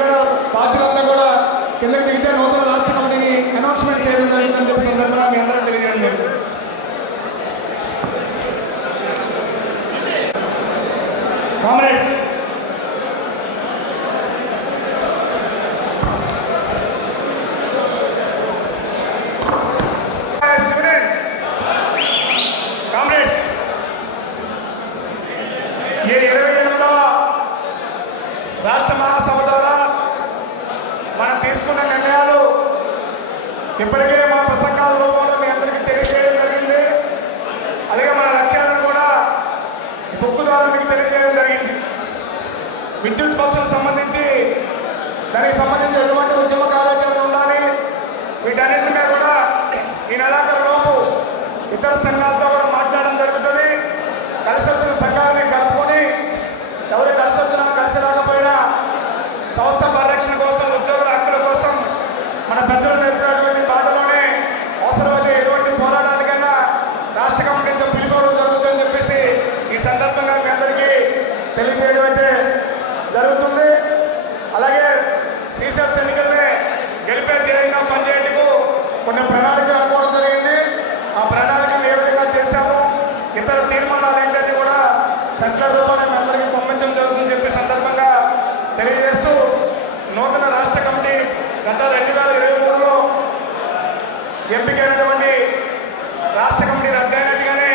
మిగిలిన బాధ్యులంతా కూడా కిందకి దిగితే నూతన రాష్ట్ర కమిటీని అనౌన్స్మెంట్ చేయడం జరుగుతుందని చెప్పి సందర్భంగా మీ అందరూ తెలియజేయడం జరుగుతుంది. కామ్రేడ్స్, రాష్ట్ర మహాసభ ద్వారా మనం తీసుకున్న నిర్ణయాలు ఇప్పటికే మా ప్రసంగాల రూపంలో మీ అందరికీ తెలియజేయడం జరిగింది. అలాగే మన లక్ష్యాలను కూడా బుక్ ద్వారా మీకు తెలియజేయడం జరిగింది. విద్యుత్ బస్సులకు సంబంధించి దానికి సంబంధించి ఎటువంటి ఉద్యమ కార్యాచరణ ఉండాలి, వీటన్నిటి మీద కూడా ఈ నెలాఖరు లోపు ఇతర సంఘాలతో కూడా మాట్లాడడం జరుగుతుంది. కలిసి వచ్చిన సంఘాలని కలుపుకొని ఎవరు కలిసి వచ్చినా కలిసి రాకపోయినా సంస్థ పరిరక్షణ కోసం, ఉద్యోగుల హక్కుల కోసం మన పెద్దలు నేర్పినటువంటి బాటలోనే అవసరమైతే ఎటువంటి పోరాటానికైనా రాష్ట్ర కమిటీ నుంచి పిలుపుకోవడం జరుగుతుందని చెప్పేసి ఈ సందర్భంగా మీ అందరికీ తెలియజేయడం అయితే జరుగుతుంది. అలాగే సీసెస్ ఎన్నికలనే గెలిపే ధ్యేయంగా పనిచేయటకు కొన్ని ప్రణాళికలు అనుకోవడం జరిగింది. ఆ ప్రణాళికను ఏ విధంగా చేశాము, ఇతర తీర్మానాలు ఏంటని కూడా సెంట్రల్ రూపంలో మీ అందరికీ పంపించడం జరుగుతుందని చెప్పి సందర్భంగా తెలియజేస్తూ, నూతన రాష్ట్ర కమిటీ గత 2023లో ఎంపికైనటువంటి రాష్ట్ర కమిటీ రద్దయినట్టుగానే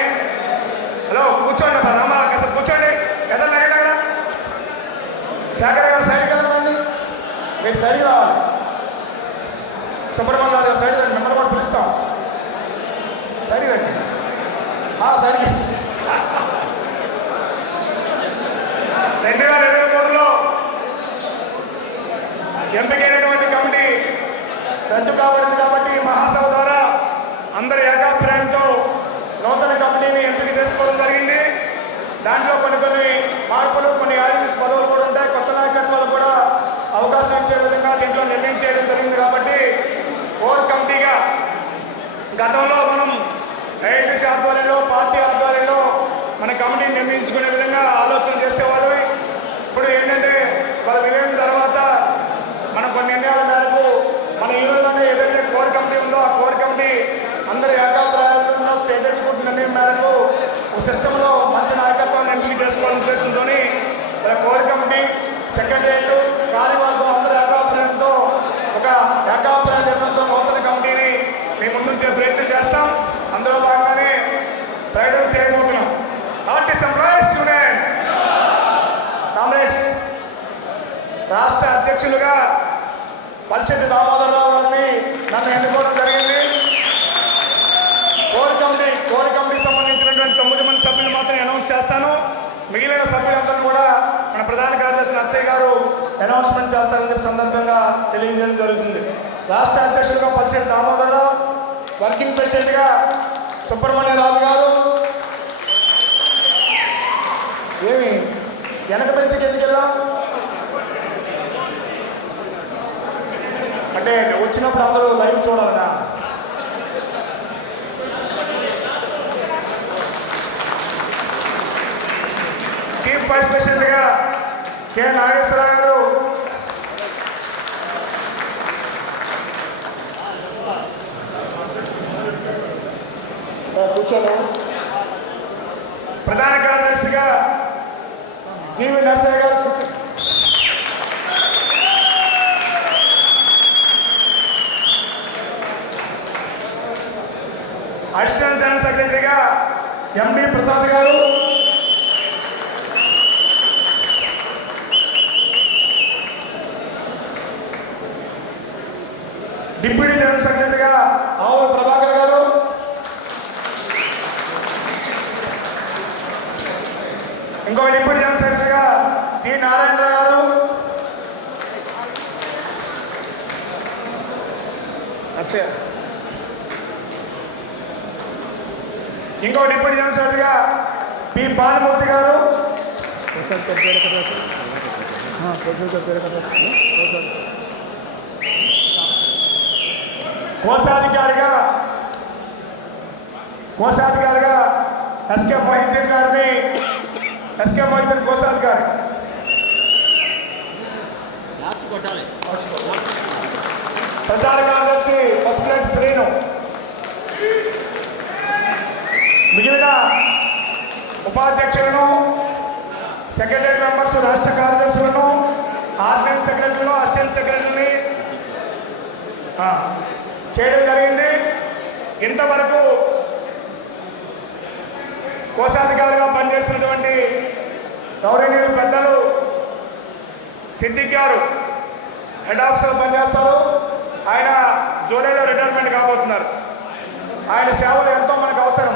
హలో కూర్చోండి రామా అసలు కూర్చోండి. ఎదన్నా శేఖర్ గారు సైడ్కి వెళ్ళండి, మీరు సైడ్కి రావాలి. సుబ్రహ్మణ్య రాజు గారు సైడ్ రండి, మిమ్మల్ని కూడా పిలుస్తాం. సైడ్కి రండి, సైడ్కి. 2023లో ఎంపికైనటువంటి కమిటీ రద్దు కాబడింది కాబట్టి మహాసభ ద్వారా అందరి ఏకాభిప్రాయంతో నూతన కమిటీని ఎంపిక చేసుకోవడం జరిగింది. దాంట్లో కొన్ని మార్పులు, కొన్ని యాడిషన్స్ పదవులు కూడా ఉంటాయి. కొత్త నాయకత్వాలు కూడా అవకాశం ఇచ్చే విధంగా దీంట్లో నిర్ణయం చేయడం జరిగింది. కాబట్టి కోర్ కమిటీగా గతంలో మనం ఏఐటీసీ ఆధ్వర్యంలో, పార్టీ ఆధ్వర్యంలో మన కమిటీని నిర్ణయించుకునే విధంగా ఆలోచన చేసేవాళ్ళు. ఇప్పుడు ఏంటంటే వాళ్ళ విలీనం తర్వాత మన కొన్ని నిర్ణయాల మేరకు మన యూనియన్లోనే ఏదైతే కోర్ కమిటీ ఉందో ఆ కోర్ కమిటీ అందరి ఏకాభిప్రాయాలు స్టేట్ ఎగ్జిక్యూటివ్ నిర్ణయం మేరకు ఒక సిస్టంలో మంచి నాయకత్వాన్ని ఎంపిక చేసుకోవాలనే ఉద్దేశంతో మన కోర్ కమిటీ, సెక్రటరియట్, కార్యవర్గం అందరి ఏకాభిప్రాయంతో ఒక ఏకాభిప్రాయ నిర్ణయంతో నూతన కమిటీని మీ ముందుంచే ప్రయత్నం చేస్తాం. అందులో భాగంగానే ప్రకటన చేయబోతున్నాం. కామ్రేడ్స్, రాష్ట్ర అధ్యక్షులుగా పల్శెట్టి దామోదరరావు గారిని నన్ను ఎన్నుకోవడం జరిగింది. కోర్ కమిటీకి సంబంధించినటువంటి 9 మంది సభ్యులు మాత్రం అనౌన్స్ చేస్తాను. మిగిలిన సభ్యులందరూ కూడా మన ప్రధాన కార్యదర్శి నర్సయ్య గారు అనౌన్స్మెంట్ చేస్తారని చెప్పి సందర్భంగా తెలియజేయడం జరుగుతుంది. రాష్ట్ర అధ్యక్షులుగా పల్శెట్టి దామోదరరావు, వర్కింగ్ ప్రెసిడెంట్గా సుబ్రహ్మణ్య రాజు గారు. ఏమి వెనక పెంచికి ఎందుకు వెళ్ళాం అంటే వచ్చినప్పుడు అందరూ లైవ్ చూడాలనా? చీఫ్ వైస్ ప్రెసిడెంట్గా కె నాగేశ్వరరావు గారు, కూర్చోను. ప్రధాన కార్యదర్శిగా జీవి నర్సయ్య గారు, అడిషనల్ జనరల్ సెక్రటరీగా ఎండి ప్రసాద్ గారు, డిప్యూటీ జనరల్ సెక్రటరీగా ఆవుల ప్రభాకర్ గారు, ఇంకో డిప్యూటీ జనరల్ సెక్రటరీగా జి నారాయణరావు గారు, ఇంకో డిప్యూటీ జనరల్ సెక్రటరీగా పి భానుమూర్తి గారు, కోశాధికారిగా ఎస్కే మొహిద్దీన్ గారిని, కోశాధికారి ప్రచార కార్యదర్శి పసుపులేటి శ్రీను, మిగిలిన ఉపాధ్యక్షులను, సెక్రటరీ మెంబర్స్, రాష్ట్ర కార్యదర్శులను, ఆర్గనైజ్ సెక్రటరీలు, అసిస్టెంట్ సెక్రటరీని చేయడం జరిగింది. ఇంతవరకు కోశాధికారిగా పనిచేస్తున్నటువంటి గౌరవనీయులు పెద్దలు సిద్దిక్ గారు హెడ్ ఆఫీస్లో పనిచేస్తారు. ఆయన జూలైలో రిటైర్మెంట్ కాబోతున్నారు. ఆయన సేవలు ఎంతో మనకు అవసరం.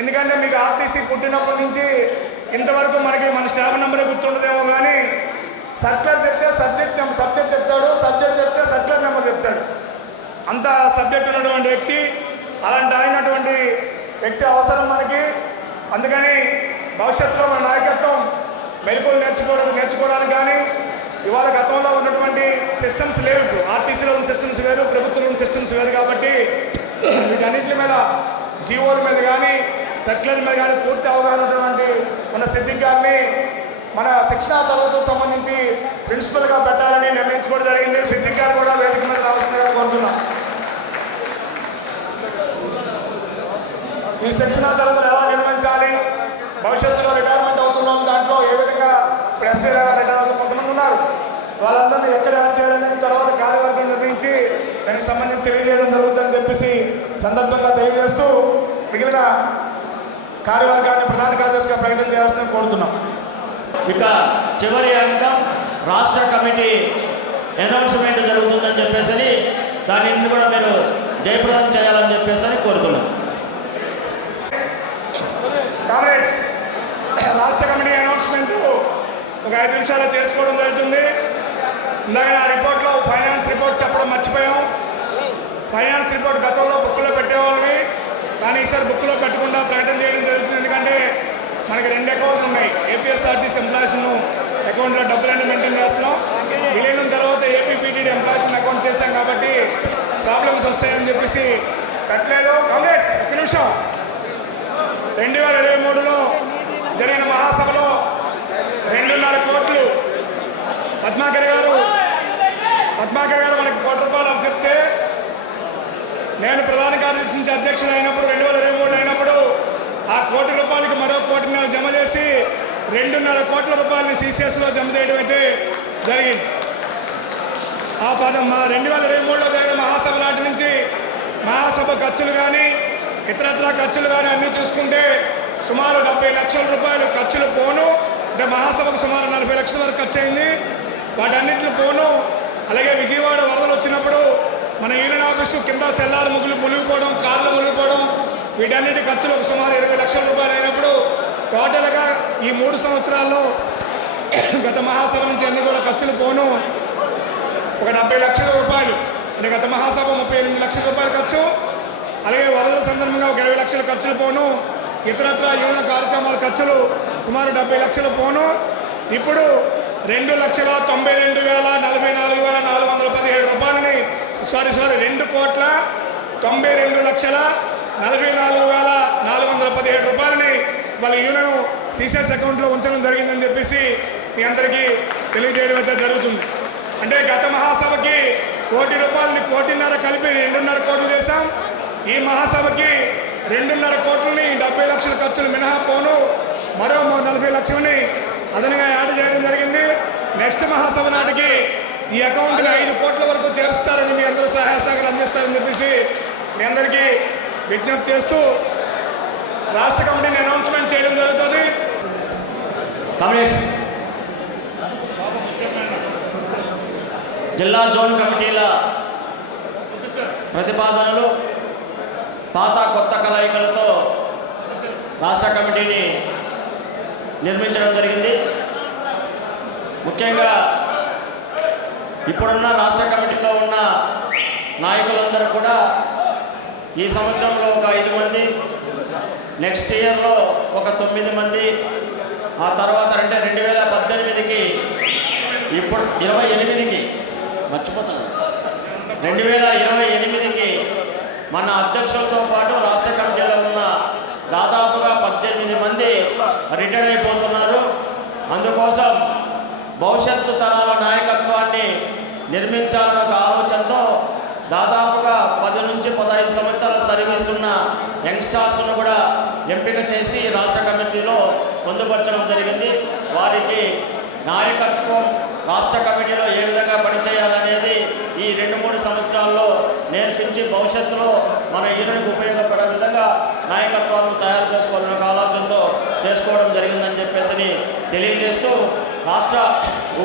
ఎందుకంటే మీకు ఆర్టీసీ పుట్టినప్పటి నుంచి ఇంతవరకు మనకి మన స్టాఫ్ నెంబరే గుర్తుండదేమో, కానీ సర్క్యులర్ చెప్తే సబ్జెక్ట్ చెప్తాడు, సబ్జెక్ట్ చెప్తే సర్క్యులర్ నెంబర్ చెప్తాడు. అంత సబ్జెక్ట్ ఉన్నటువంటి వ్యక్తి, అలాంటి అయినటువంటి వ్యక్తి అవసరం మనకి. అందుకని భవిష్యత్తులో మన నాయకత్వం మెలకువలు నేర్చుకోవడానికి కానీ, ఇవాళ గతంలో ఉన్నటువంటి సిస్టమ్స్ లేవు. ఆర్టీసీలో ఉన్న సిస్టమ్స్ వేరు, ప్రభుత్వంలో ఉన్న సిస్టమ్స్ వేరు. కాబట్టి వీటన్నింటి మీద, జీవోల మీద కానీ, సర్క్యులర్ మీద కానీ పూర్తి అవగాహన ఉన్నటువంటి మన సిద్దిక్ గారిని మన శిక్షణా తరగతులకు సంబంధించి ప్రిన్సిపల్గా పెట్టాలని నిర్ణయించుకోవడం జరిగింది. సిద్దిక్ గారు కూడా వేదిక మీద రావాల్సిందిగా కోరుతున్నాం. ఈ శిక్షణా తరగతులు ఎలా నిర్వహించాలి, భవిష్యత్తులో రిటైర్మెంట్ అవుతున్నాం, దాంట్లో ఏ విధంగా ఇప్పుడు ఎస్వీ రిటైర్ అవుతున్న కొంతమంది ఉన్నారు, వాళ్ళందరినీ ఎక్కడ యాడ్ చేయాలని తర్వాత కార్యవర్గం నిర్ణయించి దానికి సంబంధించి తెలియజేయడం జరుగుతుందని చెప్పేసి సందర్భంగా తెలియజేస్తూ మిగిలిన కార్యవర్గాన్ని ప్రధాన కార్యదర్శిగా ప్రకటన చేయాల్సిందని కోరుతున్నాం. ఇక చివరి అంకం రాష్ట్ర కమిటీ అనౌన్స్మెంట్ జరుగుతుందని చెప్పేసి దానిని కూడా మీరు జయప్రదం చేయాలని చెప్పేసి కోరుతున్నాం. కాంగ్రెస్ రాష్ట్ర కమిటీ అనౌన్స్మెంట్ ఒక 5 నిమిషాలు చేసుకోవడం జరుగుతుంది. ఇందాక నా రిపోర్ట్లో ఫైనాన్స్ రిపోర్ట్ చెప్పడం మర్చిపోయాం. ఫైనాన్స్ రిపోర్ట్ గతంలో బుక్లో పెట్టేవాళ్ళని, కానీ ఈసారి బుక్లో పెట్టకుండా ప్రకటన చేయడం జరుగుతుంది. ఎందుకంటే మనకి 2 అకౌంట్లు ఉన్నాయి. ఏపీఎస్ఆర్టీసీ ఎంప్లాయీస్ను అకౌంట్లో డబ్బులన్నీ మెయింటైన్ చేస్తున్నాం. విలీనం తర్వాత ఏపీపీటీడీ ఎంప్లాయీస్ని అకౌంట్ చేశాం కాబట్టి ప్రాబ్లమ్స్ వస్తాయని చెప్పేసి పెట్టలేదు. కాంగ్రెస్ ఒక్క నిమిషం. 2023లో జరిగిన మహాసభలో 2.5 కోట్లు పద్మాకర్ గారు మనకి ₹1 కోటి చెప్తే, నేను ప్రధాన కార్యదర్శి నుంచి అధ్యక్షుడు అయినప్పుడు 2023 అయినప్పుడు ఆ ₹1 కోటికి మరో ₹1.5 కోటి జమ చేసి ₹2.5 కోట్ల CCSలో జమ చేయడం అయితే జరిగింది. ఆ పదం 2023లో జరిగిన మహాసభ నాటి నుంచి మహాసభ ఖర్చులు కానీ ఇతరత్ర ఖర్చులు కానీ అన్నీ చూసుకుంటే సుమారు ₹70 లక్షల ఖర్చులు పోను. అంటే మహాసభకు సుమారు 40 లక్షల వరకు ఖర్చు అయింది. వాటన్నింటిని పోను. అలాగే విజయవాడ వరదలు వచ్చినప్పుడు మన యూనియన్ ఆఫీసు కింద సెల్లార్ మునిగిపోవడం, కార్లు మునిగిపోవడం, వీటన్నిటి ఖర్చులు సుమారు ₹20 లక్షల అయినప్పుడు టోటల్గా ఈ 3 సంవత్సరాల్లో గత మహాసభ నుంచి అన్ని కూడా ఖర్చులు పోను ఒక ₹70 లక్షల. అంటే గత మహాసభ ₹38 లక్షల ఖర్చు, అలాగే వరద సందర్భంగా ఒక 20 లక్షల ఖర్చులు పోను, ఇతరత్ర యూనియన్ కార్యక్రమాల ఖర్చులు సుమారు ₹70 లక్షలు పోను. ఇప్పుడు ₹2,92,44,417 2,92,44,417 వాళ్ళ యూనియన్ CCS అకౌంట్లో ఉంచడం జరిగిందని చెప్పేసి మీ అందరికీ తెలియజేయడం అయితే జరుగుతుంది. అంటే గత మహాసభకి ₹1 కోటి, ₹1.5 కోటి కలిపి ₹2.5 కోట్లు చేశాం. ఈ మహాసభకి ₹2.5 కోట్లని 70 లక్షల ఖర్చులు మినహా పోను మరో 40 లక్షలని అదనంగా యాడ్ చేయడం జరిగింది. నెక్స్ట్ మహాసభ నాటికి ఈ అకౌంట్ని 5 కోట్ల వరకు చేరుస్తారని మీ అందరూ సహాయ సహకారాలు అందిస్తారని చెప్పేసి మీ అందరికీ విజ్ఞప్తి చేస్తూ రాష్ట్ర కమిటీని అనౌన్స్మెంట్ చేయడం జరుగుతుంది. కాంగ్రెస్ జిల్లా జోన్ కమిటీల ప్రతిపాదనలు పాత కొత్త కలయికలతో రాష్ట్ర కమిటీని నిర్మించడం జరిగింది. ముఖ్యంగా ఇప్పుడున్న రాష్ట్ర కమిటీలో ఉన్న నాయకులందరూ కూడా ఈ సంవత్సరంలో ఒక 5 మంది, నెక్స్ట్ ఇయర్లో ఒక 9 మంది, ఆ తర్వాత అంటే 2018కి ఇప్పుడు 28కి మర్చిపోతున్నాను 2028కి మన అధ్యక్షులతో పాటు రాష్ట్ర కమిటీలో ఉన్న దాదాపుగా 18 మంది రిటైర్ అయిపోతున్నారు. అందుకోసం భవిష్యత్తు తరాల నాయకత్వాన్ని నిర్మించాలన్న ఒక ఆలోచనతో దాదాపుగా 10 నుంచి 15 సంవత్సరాల సర్వీస్ ఉన్న యంగ్స్టర్స్ను కూడా ఎంపిక చేసి రాష్ట్ర కమిటీలో పొందుపరచడం జరిగింది. వారికి నాయకత్వం రాష్ట్ర కమిటీలో ఏ విధంగా పనిచేయాలనేది ఈ 2-3 సంవత్సరాల్లో నేర్పించి భవిష్యత్తులో మన యూనిట్కి ఉపయోగపడే విధంగా నాయకత్వాలను తయారు చేసుకోవాలనే ఒక ఆలోచనతో చేసుకోవడం జరిగిందని చెప్పేసి తెలియజేస్తూ రాష్ట్ర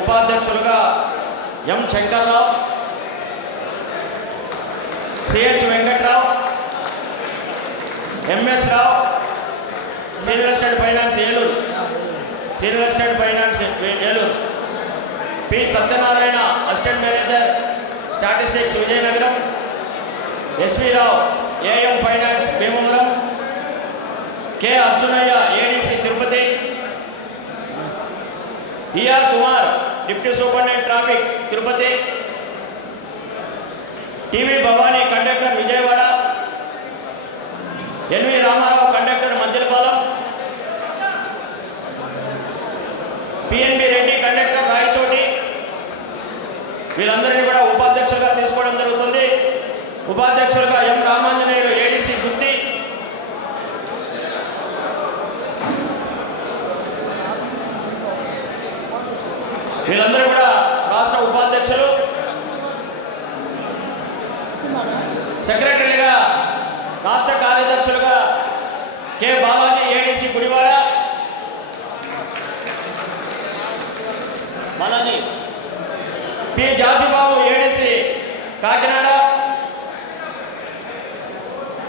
ఉపాధ్యక్షులుగా M Shankar Rao, CH Venkat Rao, MS Rao, senior state finance Eluru, senior state finance Eluru, P Satyanarayana assistant manager statistics Vizianagaram, SV Rao AM finance Bhimavaram, K Arjunaiah ADC Tirupati, ER Kumar deputy superintendent traffic Tirupati, TV Bhavani conductor Vijayawada, NV Rama Rao conductor Madhyapalem, PNB Reddy conductor Rayachoti. వీళ్ళందరినీ కూడా ఉపాధ్యక్షులుగా తీసుకోవడం జరుగుతుంది. ఉపాధ్యక్షులుగా ఎం రామాంజనేయులు ఏడీసీ గుత్తి, వీళ్ళందరూ కూడా రాష్ట్ర ఉపాధ్యక్షులు. సెక్రటరీగా రాష్ట్ర కార్యదర్శులుగా K Balaji ADC Gudivada, Balaji, P Jajibabu ADC Kakinada,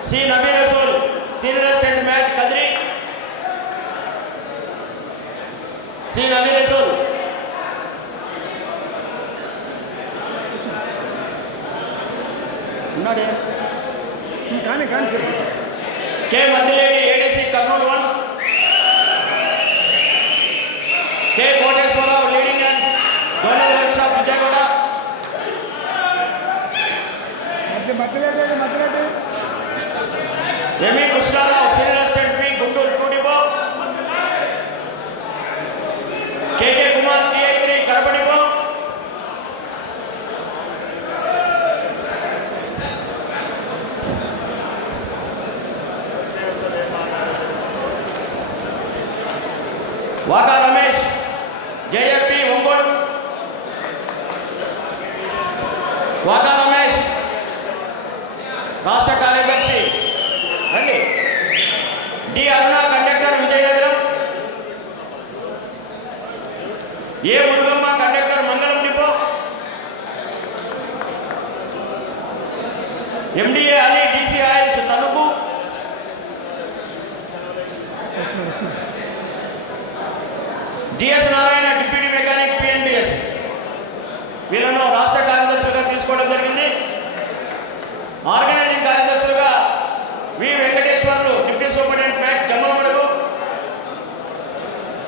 C Nabi Rasool senior assistant MAT Kadiri, C Nabi Rasool, ఉన్నాడే K Maddireddy ADC Kurnool 1, K Koteswara Rao leading and donor workshop Vijayawada, ME Krishna Rao senior assistant P Guntur 2 depot, KK Kumar TI three Kadapa depot, Vaka Ramesh JFP Ongole, Vaka Ramesh రాష్ట్ర కార్యదర్శి రండి, D Aruna conductor Vizianagaram, A Murugamma conductor Mangalam depot, MDA Ali DC oils Tanuku, GS Narayana deputy mechanic PNBS. వీళ్ళను రాష్ట్ర కార్యదర్శులుగా తీసుకోవడం జరిగింది. Organizing కార్యదర్శులుగా V Venkateswarlu deputy superintendent MAC Jammalamadugu,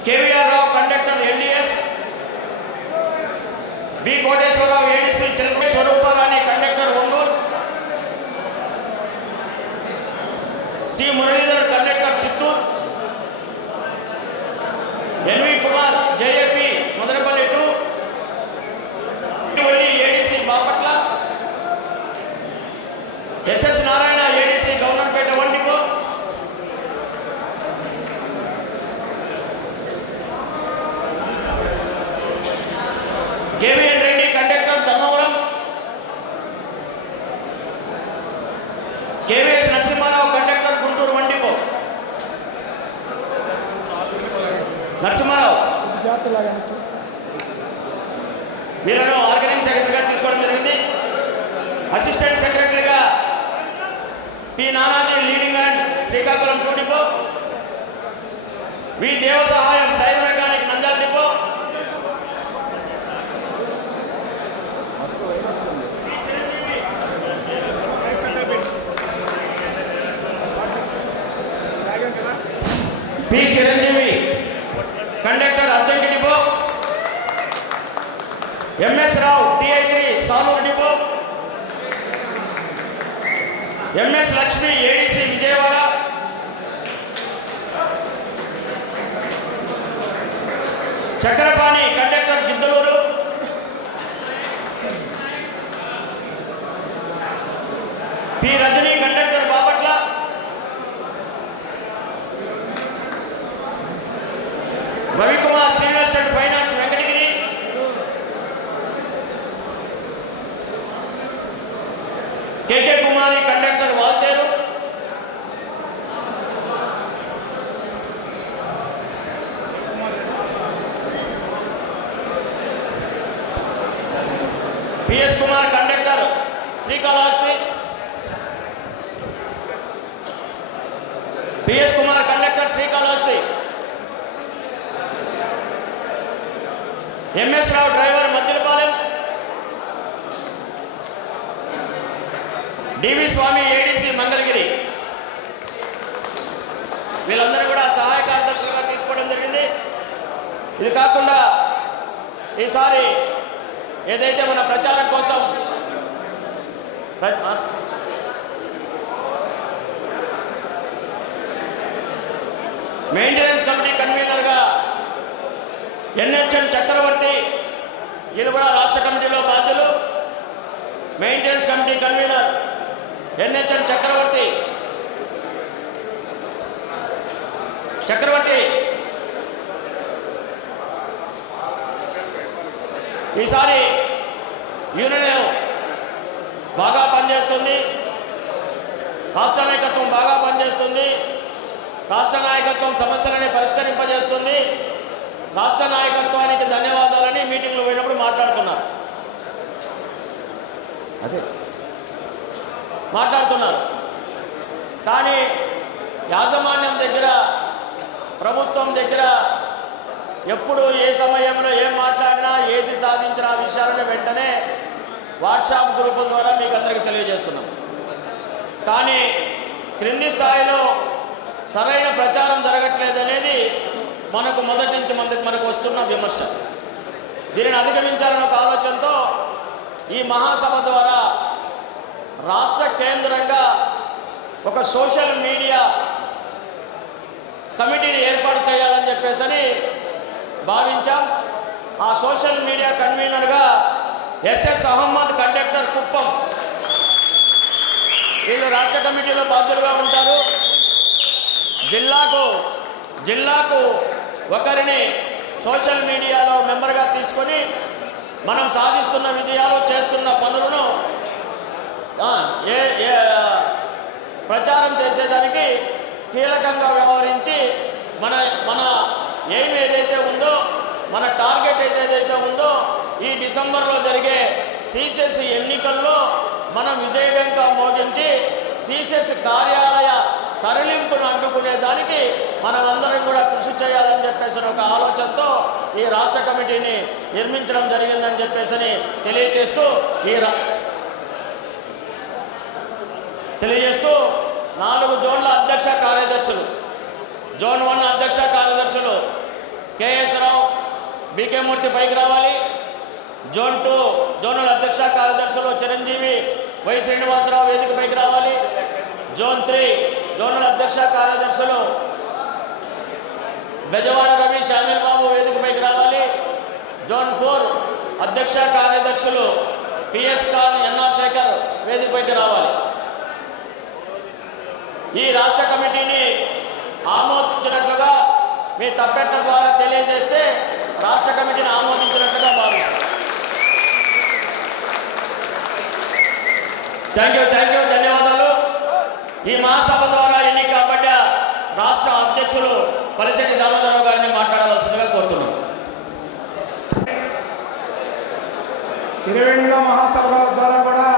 KVR Rao conductor LDS, B Koteswara Rao ADC Chilaka, Swarupa Rani conductor Onguru, C Muralidhar conductor Chittoor, NV Kumar JAP Madanapalle 2, ADC Bapatla, SS Narayana ADC Governorpet 1 depot, KVN Reddy conductor Dharmavaram, KVS Narasimha Rao conductor Guntur 1 depot, Narasimha Rao వీళ్ళను organizing సెక్రటరీగా తీసుకోవడం జరిగింది. అసిస్టెంట్ సెక్రటరీగా P Nanaji leading and Srikakulam 2 depot, V Devasahayam tyre mechanic Nandyal depot, P Chiranjeevi conductor అద్దెకి depot, MS Rao TI three Saluru depot, MS Lakshmi ADC Vijayawada, Chakrapani conductor Giddalur, Ravi Kumar senior state finance Venkatagiri, KK Kumari conductor Waltair, PS Kumar conductor Srikalahasti, PS Kumar conductor Srikalahasti, MS Rao driver Maddilapalem, DV Swamy ADC Mangalagiri. వీళ్ళందరూ కూడా సహాయ కార్యదర్శులుగా తీసుకోవడం జరిగింది. ఇది కాకుండా ఈసారి ఏదైతే మన ప్రచారం కోసం మెయింటెనెన్స్ కమిటీ కన్వీనర్గా ఎన్హెచ్ఎన్ చక్రవర్తి, వీళ్ళు కూడా రాష్ట్ర కమిటీలో బాధ్యులు. మెయింటెనెన్స్ కమిటీ కన్వీనర్ ఎన్హెచ్ఎన్ చక్రవర్తి ఈసారి యూనియన్ బాగా పనిచేస్తుంది, రాష్ట్ర నాయకత్వం బాగా పనిచేస్తుంది, రాష్ట్ర నాయకత్వం సమస్యలని పరిష్కరింపజేస్తుంది. రాష్ట్ర నాయకత్వానికి ధన్యవాదాలని మీటింగ్లో పోయినప్పుడు మాట్లాడుతున్నారు. కానీ యాజమాన్యం దగ్గర, ప్రభుత్వం దగ్గర ఎప్పుడు ఏ సమయంలో ఏం మాట్లాడినా, ఏది సాధించిన ఆ విషయాలను వెంటనే వాట్సాప్ గ్రూపుల ద్వారా మీకు అందరికీ తెలియజేస్తున్నాం. కానీ క్రింది స్థాయిలో సరైన ప్రచారం జరగట్లేదనేది మనకు మొదటి నుంచి మనకు వస్తున్న విమర్శ. దీనిని అధిగమించాలన్న ఒక ఆలోచనతో ఈ మహాసభ ద్వారా రాష్ట్ర కేంద్రంగా ఒక సోషల్ మీడియా కమిటీని ఏర్పాటు చేయాలని చెప్పేసి భావించాం. ఆ సోషల్ మీడియా కన్వీనర్గా ఎస్ఎస్ అహ్మద్ కండక్టర్ కుప్పం, వీళ్ళు రాష్ట్ర కమిటీలో బాధ్యులుగా ఉంటారు. జిల్లాకు ఒకరిని సోషల్ మీడియాలో మెంబర్గా తీసుకొని మనం సాధిస్తున్న విజయాలు, చేస్తున్న పనులను ప్రచారం చేసేదానికి కీలకంగా వ్యవహరించి మన ఎయిమ్ ఏదైతే ఉందో, మన టార్గెట్ ఏదైతే ఉందో, ఈ డిసెంబర్లో జరిగే సిసిఎస్ ఎన్నికల్లో మనం విజయవంతంగా మోగించి సిసిఎస్ కార్యాలయ తరలింపును అడ్డుకునేదానికి మనమందరం కూడా కృషి చేయాలని చెప్పేసి ఒక ఆలోచనతో ఈ రాష్ట్ర కమిటీని నిర్మించడం జరిగిందని చెప్పేసి తెలియజేస్తూ 4 జోన్ల అధ్యక్ష కార్యదర్శులు, జోన్ 1 అధ్యక్ష కార్యదర్శులు కేఎస్ రావు, బీకే మూర్తి పైకి రావాలి. జోన్ 2 జోనల్ అధ్యక్ష కార్యదర్శులు చిరంజీవి, వై శ్రీనివాసరావు వేదిక పైకి రావాలి. జోన్ 3 జోనల్ అధ్యక్ష కార్యదర్శులు బెజవాడ రవి, షామీర్ బాబు వేదిక పైకి రావాలి. జోన్ 4 అధ్యక్ష కార్యదర్శులు పిఎస్ ఖాన్, ఎన్ఆర్ శేఖర్ వేదిక పైకి రావాలి. ఈ రాష్ట్ర కమిటీని ఆమోదించినట్లుగా మీ తప్పెట్ల ద్వారా తెలియజేస్తే రాష్ట్ర కమిటీని ఆమోదించినట్లుగా భావిస్తాం. థ్యాంక్ యూ, ధన్యవాదాలు. ఈ మహాసభ ద్వారా ఎన్నిక కాబట్ట రాష్ట్ర అధ్యక్షులు పరిశెట్టి దామోదరరావు గారిని మాట్లాడవలసిందిగా కోరుతున్నాం. 20వ మహాసభ ద్వారా కూడా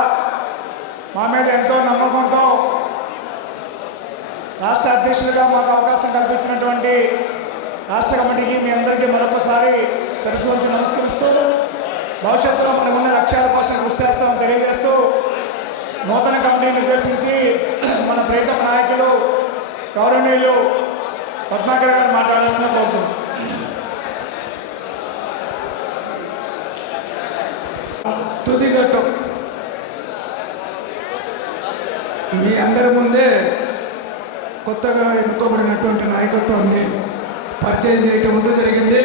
మా మీద ఎంతో నమ్మకంతో రాష్ట్ర అధ్యక్షులుగా మాకు అవకాశం కల్పించినటువంటి రాష్ట్ర కమిటీకి మీ అందరికీ మరొకసారి సరస్సు వచ్చి నమస్కరిస్తూ, భవిష్యత్తులో మనకున్న లక్ష్యాల కోసం కృషి చేస్తామని తెలియజేస్తూ, నూతన కమిటీని నిర్దేశించి మన ప్రియతమ నాయకులు గౌరవనీయులు పద్మాకర్ గారు మాట్లాడాల్సిన కోరుతున్నాం. తుదిగట్టు మీ అందరి ముందే కొత్తగా ఎన్నుకోబడినటువంటి నాయకత్వాన్ని పరిచయం చేయటం జరిగింది.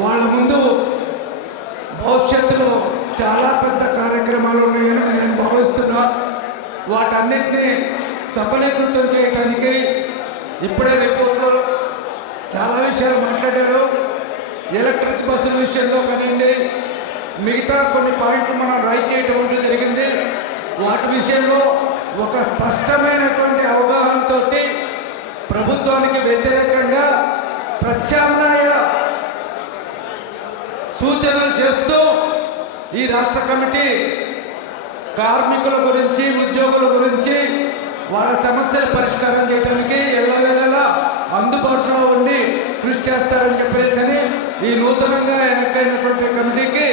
వాళ్ళ ముందు భవిష్యత్తులో చాలా పెద్ద కార్యక్రమాలు ఉన్నాయని నేను భావిస్తున్నా. వాటన్నిటినీ సఫలీకృతం చేయడానికి ఇప్పుడే రిపోర్టులు చాలా విషయాలు మాట్లాడారు. ఎలక్ట్రిక్ బస్సుల విషయంలో కానివ్వండి, మిగతా కొన్ని పాయింట్లు మనం రైజ్ చేయడం జరిగింది. వాటి విషయంలో ఒక స్పష్టమైనటువంటి అవగాహనతో ప్రభుత్వానికి వ్యతిరేకంగా ప్రత్యామ్నాయ సూచనలు చేస్తూ ఈ రాష్ట్ర కమిటీ కార్మికుల గురించి, ఉద్యోగుల గురించి, వాళ్ళ సమస్యల పరిష్కారం చేయడానికి ఎల్లవేళలా అందుబాటులో ఉండి కృషి చేస్తారని చెప్పేసి ఈ నూతనంగా ఎన్నికైనటువంటి కమిటీకి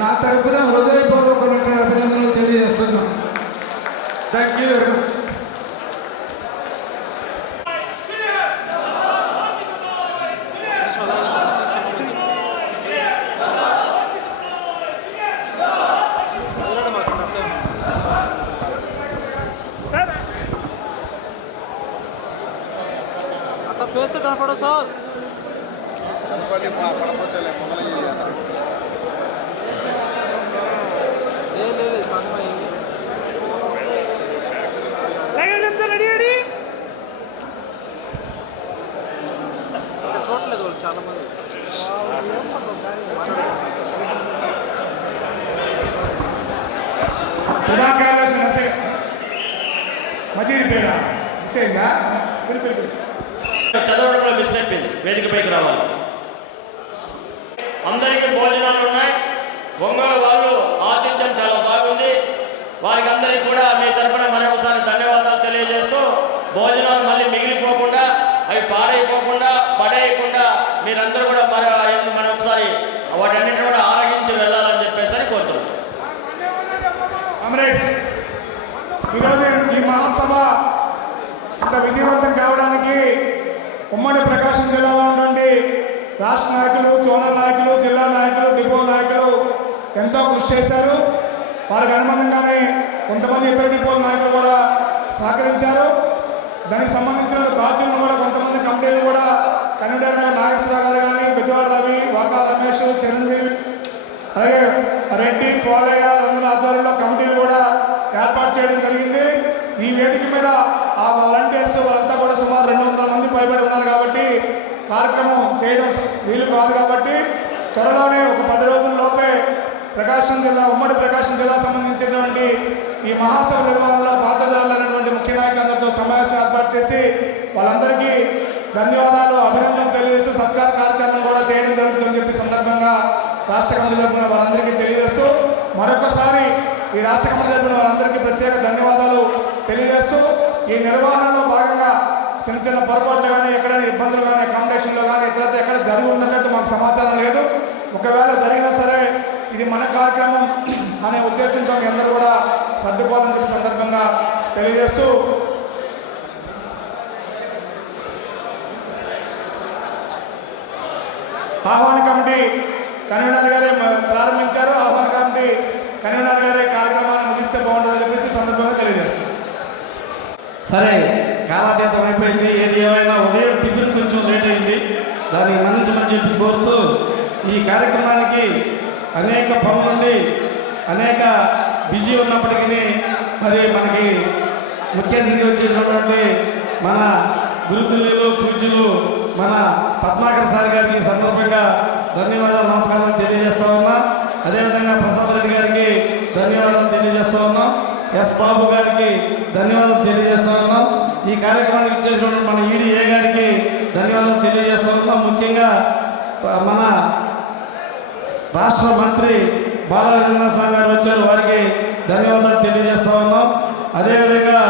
నా తరఫున హృదయపూర్వకమైన అభినందనలు తెలియజేస్తున్నాను. Thank you very much. పేస్తే కనపడదు సార్. చూడలేదు వాళ్ళు చాలా మంది. మజీరి పేరా మిస్సైందా? చదవడంలో మిస్ అయిపోయింది. వేదికపైకి రావాలి. అందరికీ భోజనాలు ఉన్నాయి. ఒంగోలు వాళ్ళు ఆతిథ్యం చాలా బాగుంది. వారికి అందరికీ కూడా మీ తరఫున మరొకసారి ధన్యవాదాలు తెలియజేస్తూ, భోజనాలు మళ్ళీ మిగిలిపోకుండా, అవి పాడైపోకుండా, పడేయకుండా మీరందరూ కూడా మరొకసారి వాటన్నింటి కూడా ఆరగించి వెళ్ళాలని చెప్పేసి కోరుతున్నాం. కామ్రేడ్స్, ఈరోజు ఈ మహాసభ ఇంత విజయవంతం కావడానికి ఉమ్మడి ప్రకాశం జిల్లాలో ఉన్నటువంటి రాష్ట్ర నాయకులు, జోనల్ నాయకులు, జిల్లా నాయకులు, డిపో నాయకులు ఎంతో కృషి చేశారు. వారికి అనుబంధంగానే కొంతమంది ఇతర డిపో నాయకులు కూడా సహకరించారు. దానికి సంబంధించిన బాధ్యులను కూడా కొంతమంది కంపెనీలు కూడా కన్వీనర్ నాగేశ్వరరావు గారు కానీ, బిజవాడ రవి, వాకా రమేష్, చిరంజీవి, అలాగే రెడ్డి, పోలయ్య రంగుల ఆధ్వర్యంలో కమిటీలు కూడా ఏర్పాటు చేయడం జరిగింది. ఈ వేదిక మీద ఆ వాలంటీర్స్ వాళ్ళంతా కూడా సుమారు 200 మంది పైబడి ఉన్నారు కాబట్టి కార్యక్రమం చేయడం వీలు కాదు. కాబట్టి త్వరలోనే ఒక 10 రోజుల్లోపే ప్రకాశం జిల్లా, ఉమ్మడి ప్రకాశం జిల్లా సంబంధించినటువంటి ఈ మహాసభ నిర్వహణలో బాధ్యతలైనటువంటి ముఖ్య నాయకులందరితో సమావేశం ఏర్పాటు చేసి వాళ్ళందరికీ ధన్యవాదాలు, అభినందనలు తెలియజేస్తూ సత్కార కార్యక్రమం కూడా చేయడం జరుగుతుందని చెప్పి సందర్భంగా రాష్ట్ర కమిటీ తరఫున వాళ్ళందరికీ తెలియజేస్తూ, మరొకసారి ఈ రాష్ట్ర కమిటీ తరఫున వాళ్ళందరికీ ప్రత్యేక ధన్యవాదాలు తెలియజేస్తూ, ఈ నిర్వహణలో భాగంగా చిన్న చిన్న పొరపాట్లు కానీ, ఎక్కడైనా ఇబ్బందులు కానీ, అకామిడేషన్లో కానీ ఇతర ఎక్కడ జరిగి ఉన్నట్టు మాకు సమాచారం లేదు. ఒకవేళ జరిగినా సరే ఇది మన కార్యక్రమం అనే ఉద్దేశంతో మీ అందరూ కూడా సర్దుకోవాలని చెప్పి సందర్భంగా తెలియజేస్తూ, ఆహ్వాన కమిటీ కన్వీనర్ గారే ప్రారంభించారు. ఆహ్వాన కమిటీ కన్వీనర్ గారే కార్యక్రమాన్ని ముగిస్తే బాగుంటుందని చెప్పేసి సందర్భంగా తెలియజేస్తారు. సరే, కాలాతీతం అయిపోయింది. ఏది ఏమైనా ఉదయం టిఫిన్ కొంచెం లేట్ అయింది. దాన్ని మన్నించమని చెప్పి కోరుతూ, ఈ కార్యక్రమానికి అనేక పనులుండి అనేక బిజీ ఉన్నప్పటికీ మరి మనకి ముఖ్య అతిథి వచ్చేసినటువంటి మన గురుతులు, పూజ్యులు మన పద్మాకర్ సార్ గారికి సందర్భంగా ధన్యవాదాలు, నమస్కారాలు తెలియజేస్తా ఉన్నా. అదేవిధంగా ప్రసాద్ రెడ్డి గారికి ధన్యవాదాలు తెలియజేస్తా ఉన్నాం. ఎస్ బాబు గారికి ధన్యవాదాలు తెలియజేస్తా ఉన్నాం. ఈ కార్యక్రమానికి ఇచ్చేసినటువంటి మన ఈడీఏ గారికి ధన్యవాదాలు తెలియజేస్తా ఉన్నాం. ముఖ్యంగా మన రాష్ట్ర మంత్రి బాలరాజేంద్ర స్వామి గారు వచ్చారు, వారికి ధన్యవాదాలు తెలియజేస్తా ఉన్నాం. అదేవిధంగా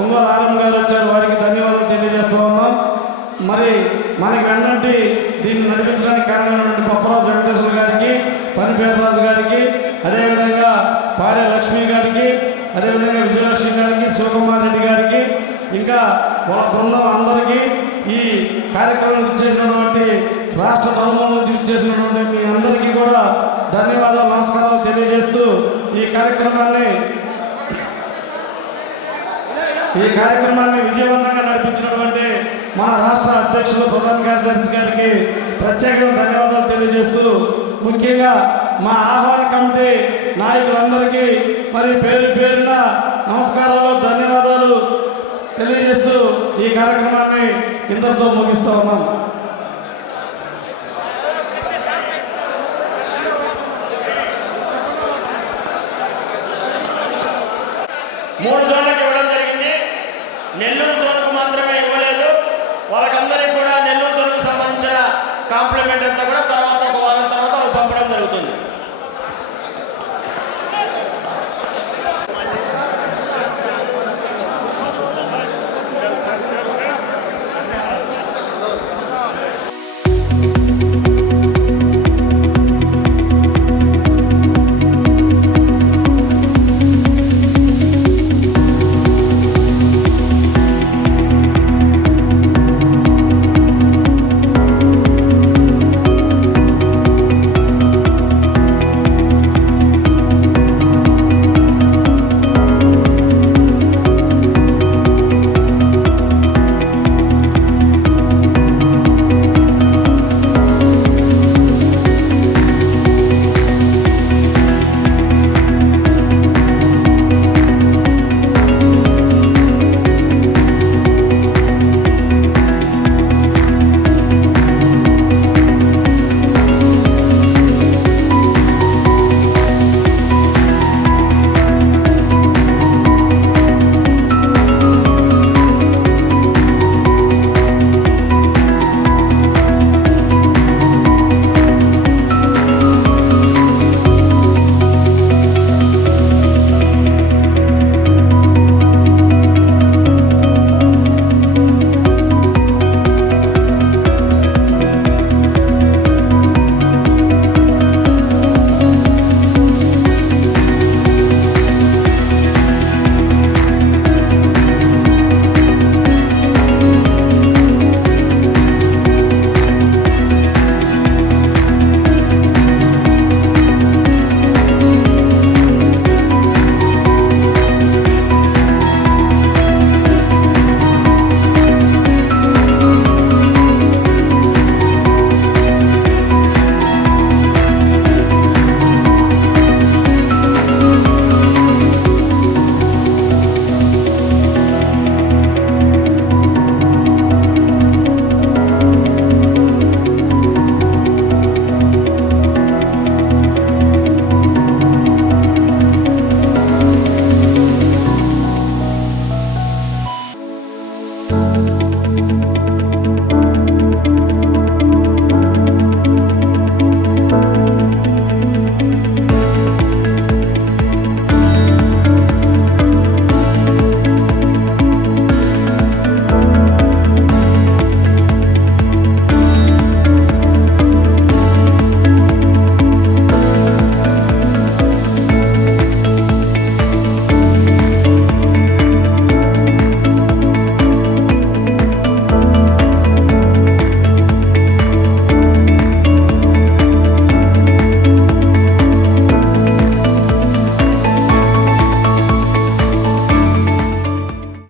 ఒంగోలు ఆరం గారు వచ్చారు, వారికి ధన్యవాదాలు తెలియజేస్తా ఉన్నాం. మరి మనకి వెంటనే దీన్ని నడిపించడానికి కారణమైనటువంటి పప్పరాజు వెంకటేశ్వర గారికి, పనిపేదరాజు గారికి, అదేవిధంగా పాడే లక్ష్మి గారికి, అదేవిధంగా విజయలక్ష్మి గారికి, శివకుమార్ రెడ్డి గారికి, ఇంకా వాళ్ళ బృందం అందరికీ, ఈ కార్యక్రమం ఇచ్చేసినటువంటి రాష్ట్ర ధర్మం నుంచి ఇచ్చేసినటువంటి మీ అందరికీ కూడా ధన్యవాదాలు, నమస్కారాలు తెలియజేస్తూ ఈ కార్యక్రమాన్ని విజయవంతంగా నడిపించినటువంటి మన రాష్ట్ర అధ్యక్షులు, ప్రధాన కార్యదర్శి గారికి ప్రత్యేకంగా ధన్యవాదాలు తెలియజేస్తూ, ముఖ్యంగా మా ఆహ్వాన కమిటీ నాయకులందరికీ మరి పేరు పేరున నమస్కారాలు, ధన్యవాదాలు తెలియజేస్తూ ఈ కార్యక్రమాన్ని ఇంతటితో ముగిస్తూ ఉన్నాం. కాంప్లిమెంట్ అంతా కూడా తర్వాత ఒక వారం తర్వాత పంపడం జరుగుతుంది.